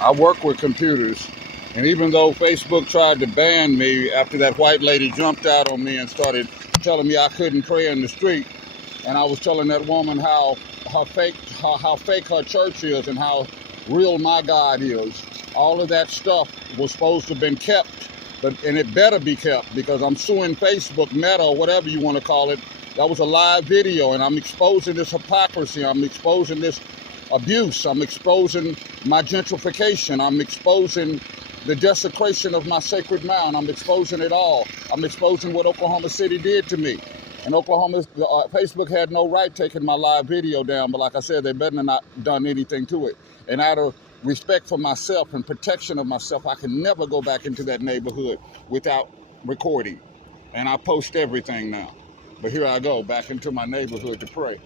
I work with computers, and even though Facebook tried to ban me after that white lady jumped out on me and started telling me I couldn't pray in the street, and I was telling that woman how fake her church is and how real my God is. All of that stuff was supposed to have been kept, and it better be kept because I'm suing Facebook, Meta, or whatever you want to call it. That was a live video, and I'm exposing this hypocrisy. I'm exposing this abuse. I'm exposing my gentrification. I'm exposing the desecration of my sacred mound. I'm exposing it all. I'm exposing what Oklahoma City did to me. And Facebook had no right taking my live video down, but like I said, they better not done anything to it. And out of respect for myself and protection of myself, I can never go back into that neighborhood without recording. And I post everything now. But here I go, back into my neighborhood to pray.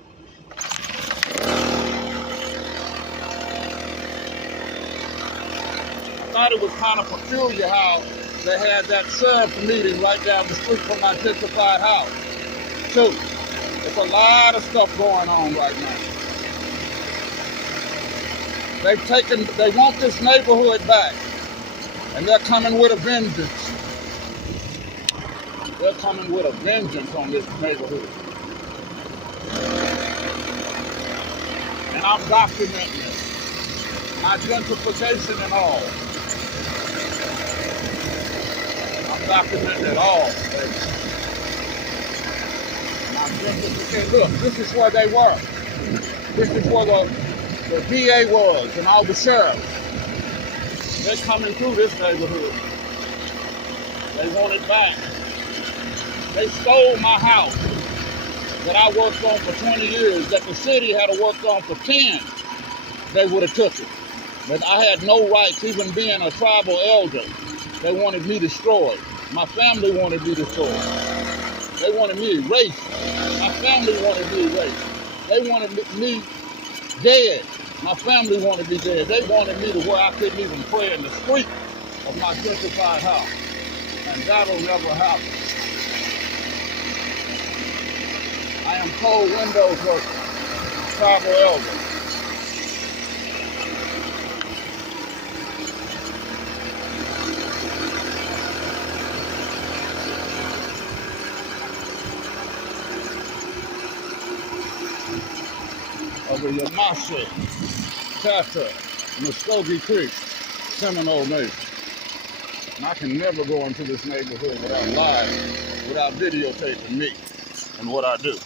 I thought it was kind of peculiar how they had that sheriff meeting right down the street from my gentrified house, too. There's a lot of stuff going on right now. They want this neighborhood back, and they're coming with a vengeance. They're coming with a vengeance on this neighborhood. And I'm documenting it. My gentrification and all. I'm documenting it all, baby. My gentrification. Look, this is where they were. This is where the VA was and all the sheriffs. They're coming through this neighborhood. They want it back. They stole my house that I worked on for 20 years, that the city had worked on for 10. They would have took it. But I had no rights, even being a tribal elder. They wanted me destroyed. My family wanted me destroyed. They wanted me erased. My family wanted me erased. They wanted me dead. My family wanted me dead. They wanted me to where I couldn't even pray in the street of my gentrified house. And that'll never happen. I am cold windows worker, tribal elder. Over Yamase, Tata, Muskogee Creek, Seminole Nation. And I can never go into this neighborhood without lying, without videotaping me and what I do.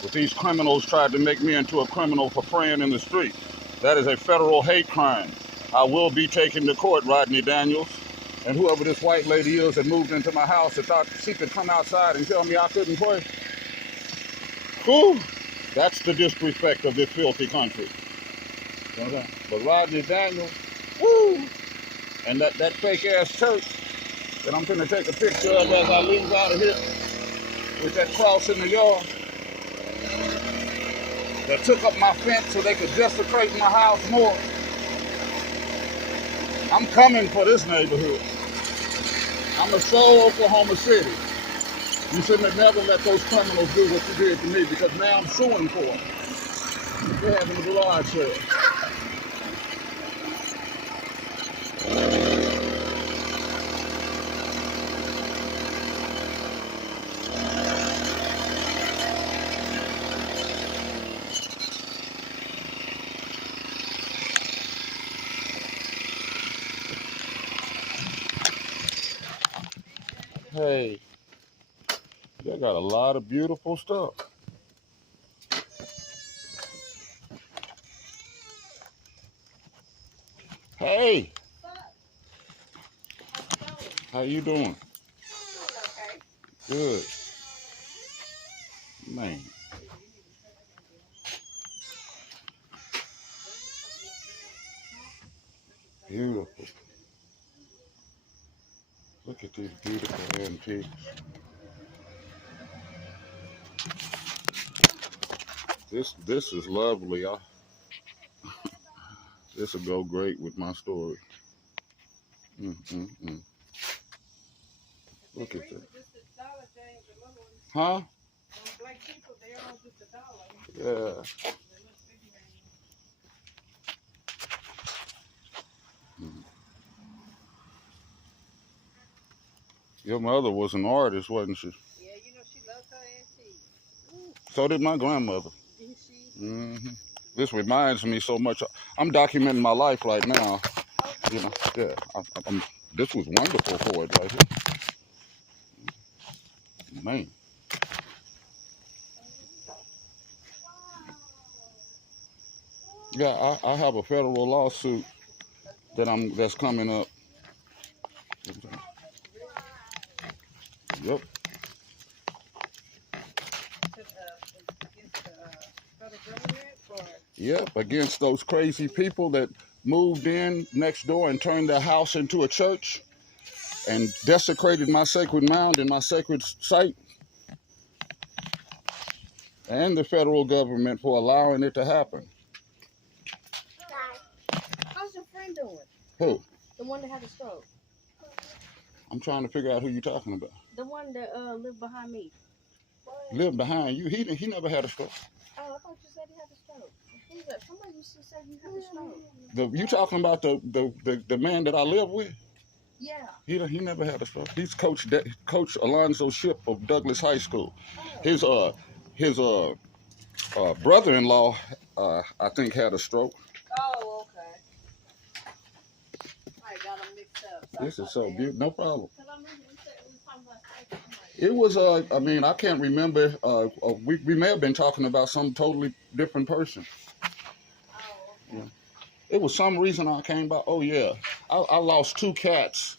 But these criminals tried to make me into a criminal for praying in the street. That is a federal hate crime. I will be taken to court, Rodney Daniels. And whoever this white lady is that moved into my house and thought she could come outside and tell me I couldn't pray. Whew, that's the disrespect of this filthy country. But Rodney Daniels, woo, and that fake ass church that I'm gonna take a picture of as I leave out of here with that cross in the yard that took up my fence so they could desecrate my house more. I'm coming for this neighborhood. I'm gonna show Oklahoma City. You shouldn't have never let those criminals do what you did to me, because now I'm suing for them. They're having a garage sale. Hey, they got a lot of beautiful stuff. Hey, how you doing? Good. Man. Beautiful. Look at these beautiful antiques. This is lovely. This will go great with my story. Mm. Look at that. Huh? Yeah. Your mother was an artist, wasn't she? Yeah, you know she loved her auntie. So did my grandmother. Did she? Hmm. This reminds me so much. I'm documenting my life right now. You know, yeah. This was wonderful for it right here. Man. Yeah, I have a federal lawsuit that's coming up. Yep. Against the federal government or? Yep, against those crazy people that moved in next door and turned their house into a church and desecrated my sacred mound and my sacred site, and the federal government for allowing it to happen. How's your friend doing? Who? The one that had a stroke. I'm trying to figure out who you're talking about. The one that lived behind me. Lived behind you? He never had a stroke. Oh, I thought you said he had a stroke. Who's that? Somebody used to say you had a stroke. You talking about the man that I live with? Yeah. He never had a stroke. He's Coach Alonzo Ship of Douglas High School. Oh. His brother-in-law I think had a stroke. Oh, okay. I got them mixed up. Sorry This is so beautiful. No problem. Because I remember we said we was talking about stroke. It was I mean, I can't remember. We may have been talking about some totally different person. Oh, okay. Yeah. It was some reason I came by. Oh yeah, I lost 2 cats.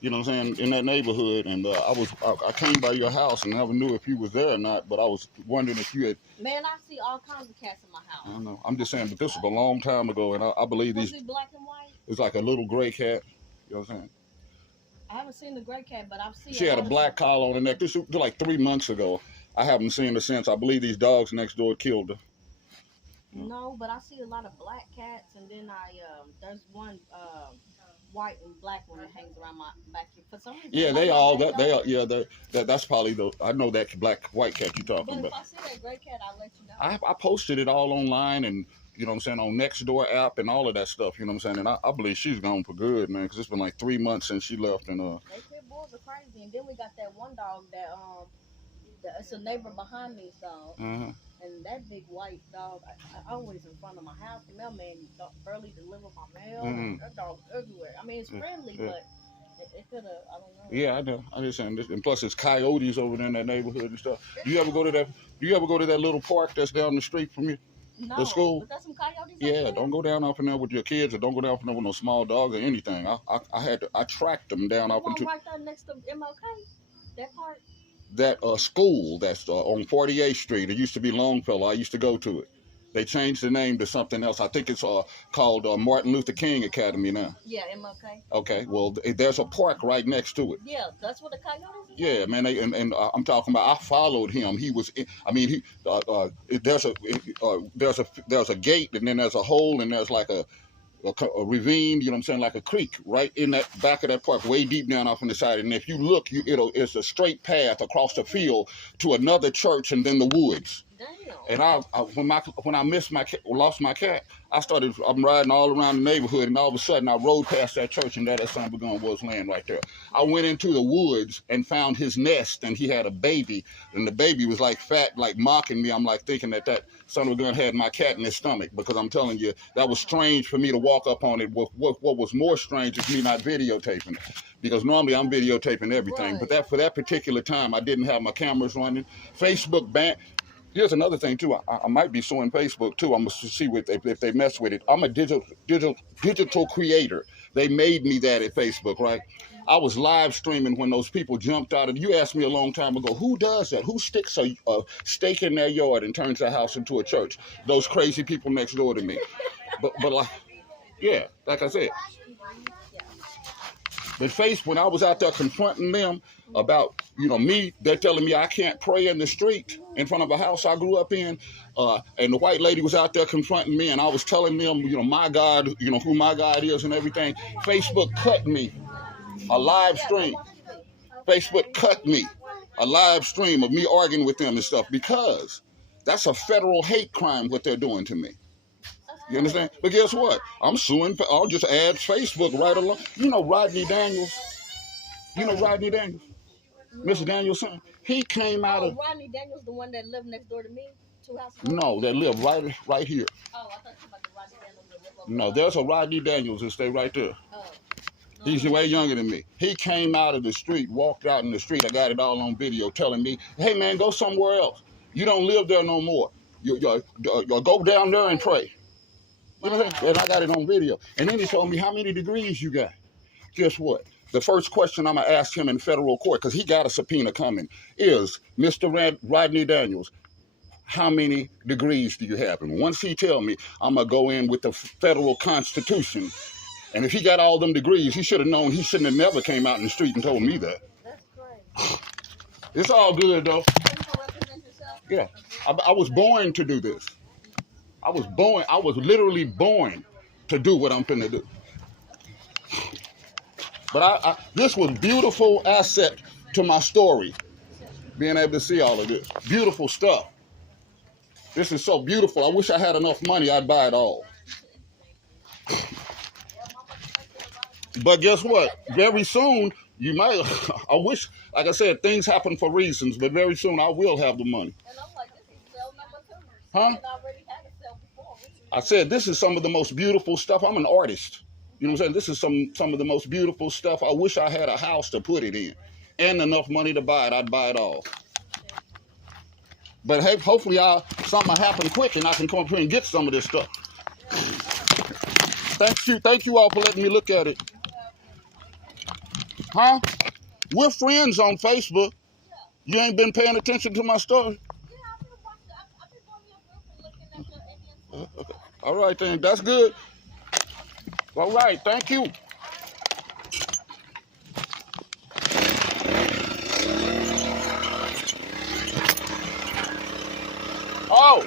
You know what I'm saying, in that neighborhood, and I came by your house and never knew if you was there or not. But I was wondering if you had. Man, I see all kinds of cats in my house. I don't know. I'm just saying, but this was a long time ago, and I believe Was these. it black and white? It's like a little gray cat. You know what I'm saying? I haven't seen the gray cat, but I've seen. She had a black collar on her neck. This was like 3 months ago. I haven't seen her since. I believe these dogs next door killed her. No, but I see a lot of black cats, and then there's one white and black one that hangs around my back here. For some reason, Yeah, they all that they are. Yeah, that's probably the. I know that black white cat you're talking But about. if I see that gray cat, I'll let you know. I posted it all online, and you know what I'm saying, on Nextdoor app and all of that stuff. You know what I'm saying, and I believe she's gone for good, man, because it's been like 3 months since she left. And They pit bulls are crazy, and then we got that one dog that it's a neighbor behind me's dog. And that big white dog, I always in front of my house. The mailman barely deliver my mail. That dog's everywhere. I mean, it's friendly, but it could have, I don't know. Yeah, I know. I'm just saying this, and plus it's coyotes over there in that neighborhood and stuff. Do you ever go to that little park that's down the street from you? No, the school? But that's some coyotes. Yeah, don't go down off in there with your kids, or don't go down off in there with no small dogs or anything. I tracked them down off into right there next to MLK. That park. That school that's on 48th Street. It used to be Longfellow. I used to go to it. They changed the name to something else. I think it's called Martin Luther King Academy now. Yeah, MLK. Okay, well, there's a park right next to it. Yeah, that's what the coyotes are. Yeah, man, and I'm talking about. I followed him. He was. There's a gate, and then there's a hole, and there's like a ravine, you know what I'm saying, like a creek right in that back of that park, way deep down off on the side. And if you look, it's a straight path across the field to another church and then the woods. Damn. And when I lost my cat, I'm riding all around the neighborhood, and all of a sudden I rode past that church, and there that son of a gun was laying right there. I went into the woods and found his nest, and he had a baby, and the baby was like fat, like mocking me. I'm like thinking that son of a gun had my cat in his stomach, because I'm telling you, that was strange for me to walk up on it. What was more strange is me not videotaping it, because normally I'm videotaping everything. Right. But for that particular time, I didn't have my cameras running. Facebook banned. Here's another thing too. I might be suing Facebook too. I'm gonna see if they mess with it. I'm a digital creator. They made me that at Facebook, right? I was live streaming when those people jumped out of. You asked me a long time ago, who does that? Who sticks a stake in their yard and turns their house into a church? Those crazy people next door to me. But like, yeah, like I said. But when I was out there confronting them about, me, they're telling me I can't pray in the street in front of a house I grew up in. And the white lady was out there confronting me, and I was telling them, my God, who my God is and everything. Facebook cut me a live stream. Facebook cut me a live stream of me arguing with them and stuff, because that's a federal hate crime what they're doing to me. You understand? But guess what? I'm suing. I'll just add Facebook right along. Rodney Daniels. Rodney Daniels? Mr. Danielson, he came out of. Rodney Daniels, the one that lived next door to me, 2 houses. No, that live right here. Oh, I thought you about the Rodney Daniels that live up. No, there's a Rodney Daniels that stay right there. Oh. He's way younger than me. He came out of the street, walked out in the street. I got it all on video, telling me, "Hey man, go somewhere else. You don't live there no more. You go down there and pray." You know what I'm saying? And I got it on video. And then he told me, "How many degrees you got?" Guess what? The first question I'm going to ask him in federal court, because he got a subpoena coming, is, Mr. Rodney Daniels, how many degrees do you have? And once he tell me, I'm going to go in with the federal constitution. And if he got all them degrees, he should have known he shouldn't have never came out in the street and told me that. That's great. It's all good, though. Yeah. I was born to do this. I was literally born to do what I'm finna do. But this was beautiful asset to my story, being able to see all of this. Beautiful stuff. This is so beautiful. I wish I had enough money, I'd buy it all. But guess what? Very soon, you might, I wish, like I said, things happen for reasons, but very soon I will have the money. And I'm like, this is cell number 2. Huh? I already had a cell before. I said, this is some of the most beautiful stuff. I'm an artist. You know what I'm saying? This is some of the most beautiful stuff. I wish I had a house to put it in and enough money to buy it. I'd buy it all. But hey, hopefully something will happen quick and I can come up here and get some of this stuff. Thank you all for letting me look at it. Huh? We're friends on Facebook. You ain't been paying attention to my story? Yeah, I've been going to your group and looking at your Indian. Okay. All right, then. That's good. All right, thank you. Oh,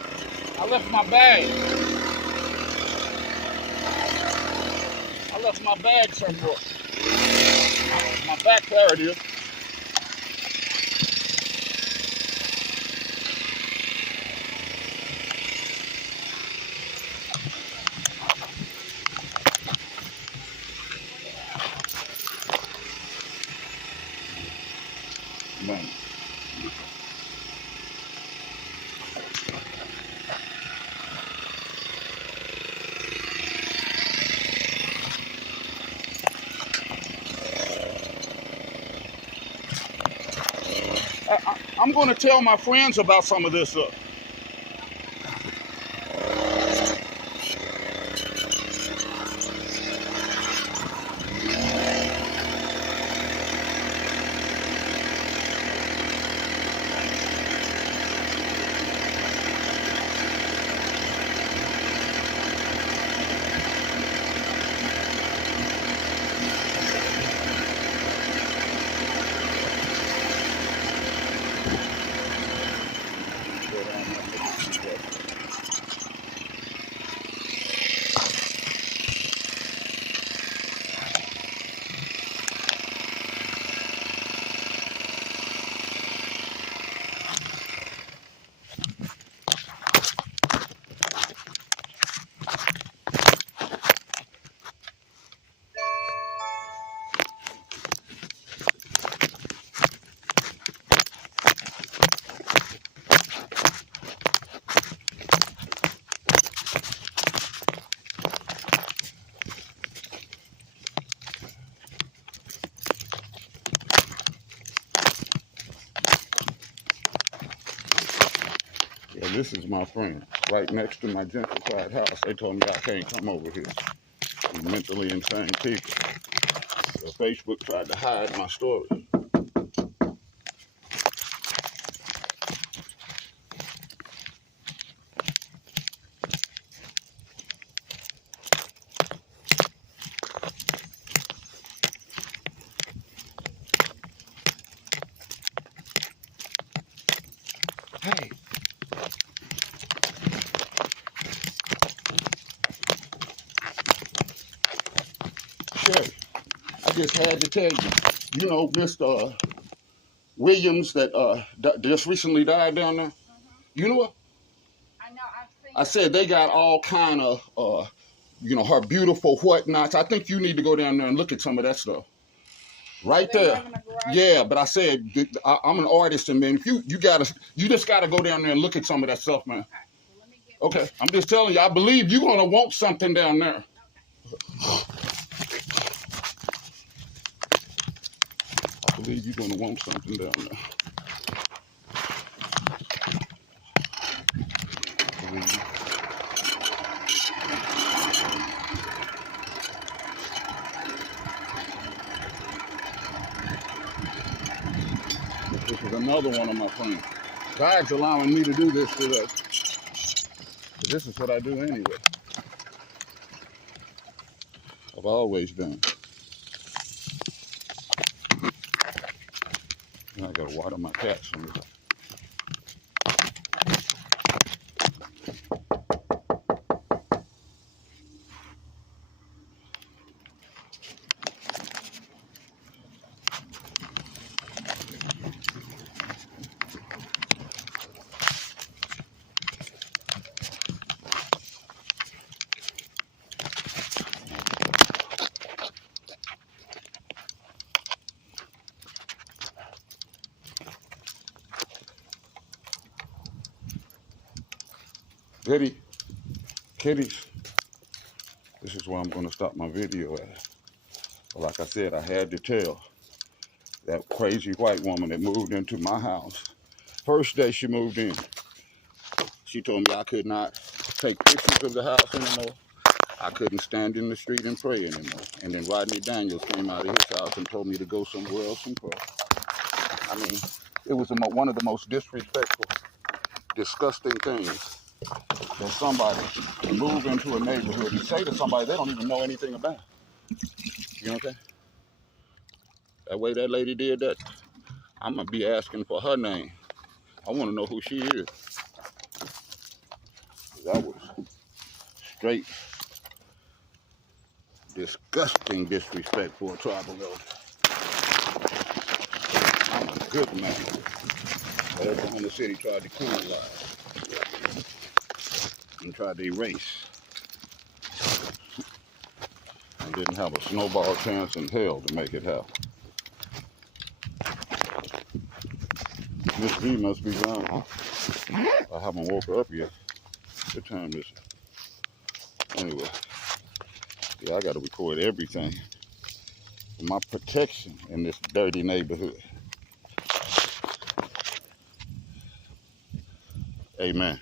I left my bag. I left my bag somewhere. My back, there it is. Man. I'm going to tell my friends about some of this stuff. Yeah, this is my friend, right next to my gentrified house. They told me I can't come over here. These mentally insane people. So Facebook tried to hide my story. Hey. Sherry, I just had to tell you, you know, Mr. Williams that just recently died down there? You know what? I know, I've seen I said they got all kind of, you know, her beautiful whatnots. I think you need to go down there and look at some of that stuff. Right there. Yeah, but I said I'm an artist, and man, if you just gotta go down there and look at some of that stuff, man. Okay, I'm just telling you, I believe you're gonna want something down there. I believe you're gonna want something down there. This is another one of my friends. God's allowing me to do this today. This is what I do anyway. I've always done. I gotta water my cats. Kitties, this is where I'm gonna stop my video at. But like I said, I had to tell that crazy white woman that moved into my house. First day she moved in, she told me I could not take pictures of the house anymore. I couldn't stand in the street and pray anymore. And then Rodney Daniels came out of his house and told me to go somewhere else and pray. I mean, it was one of the most disrespectful, disgusting things that somebody can move into a neighborhood and say to somebody they don't even know anything about. You know what I'm saying? That way that lady did that, I'm going to be asking for her name. I want to know who she is. That was straight disgusting disrespect for a tribal elder. I'm a good man. But Oklahoma City tried to criminalize and tried to erase. And didn't have a snowball chance in hell to make it happen. Miss B must be gone. I haven't woke her up yet. What time is it? Anyway, yeah, I got to record everything for my protection in this dirty neighborhood. Amen.